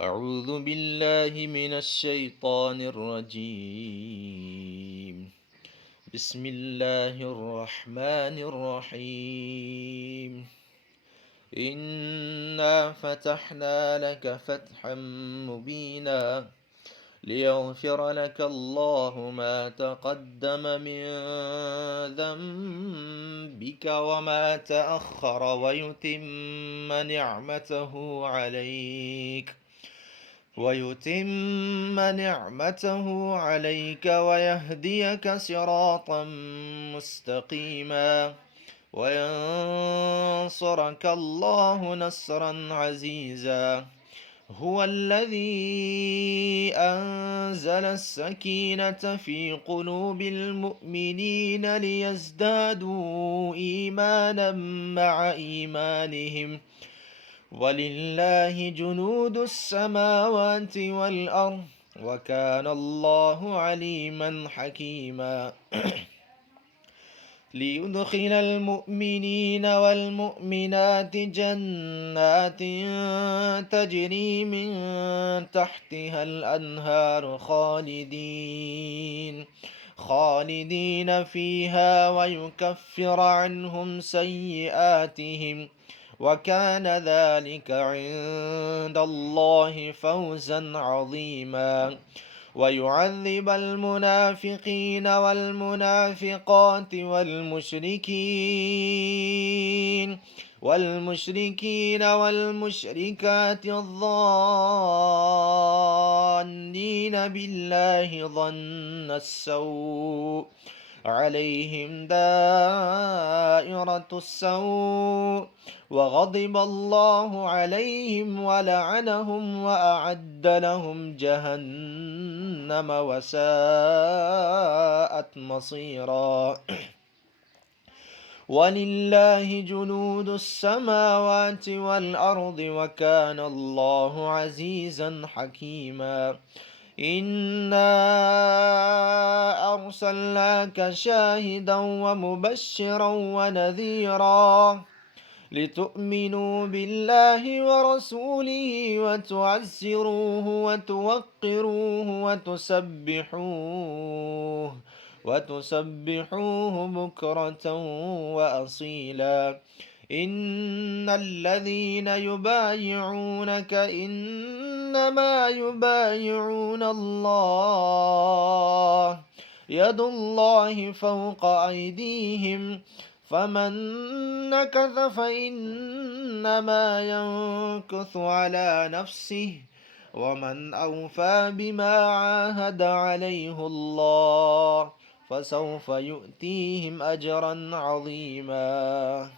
أعوذ بالله من الشيطان الرجيم. بسم الله الرحمن الرحيم. إنا فتحنا لك فتحا مبينا ليغفر لك الله ما تقدم من ذنبك وما تأخر ويتم نعمته عليك ويهديك صراطا مستقيما وينصرك الله نصرا عزيزا. هو الذي أنزل السكينة في قلوب المؤمنين ليزدادوا إيمانا مع إيمانهم ولله جنود السماوات والأرض وكان الله عليما حكيما. ليدخل المؤمنين والمؤمنات جنات تجري من تحتها الأنهار خالدين فيها ويكفر عنهم سيئاتهم وكان ذلك عند الله فوزا عظيما. ويعذب المنافقين والمنافقات والمشركين والمشركات الظانين بالله ظن السوء عليهم دائرة السوء وغضب الله عليهم ولعنهم وأعد لهم جهنم وساءت مصيرا. ولله جنود السماوات والأرض وكان الله عزيزا حكيما. إنا أرسلناك شاهدا ومبشرا ونذيرا لتؤمنوا بالله ورسوله وتعزروه وتوقروه وتسبحوه بكرة وأصيلا. إن الذين يبايعونك إنما يبايعون الله يد الله فوق أيديهم فمن نكث فإنما ينكث على نفسه ومن أوفى بما عاهد عليه الله فسوف يؤتيهم أجرا عظيما.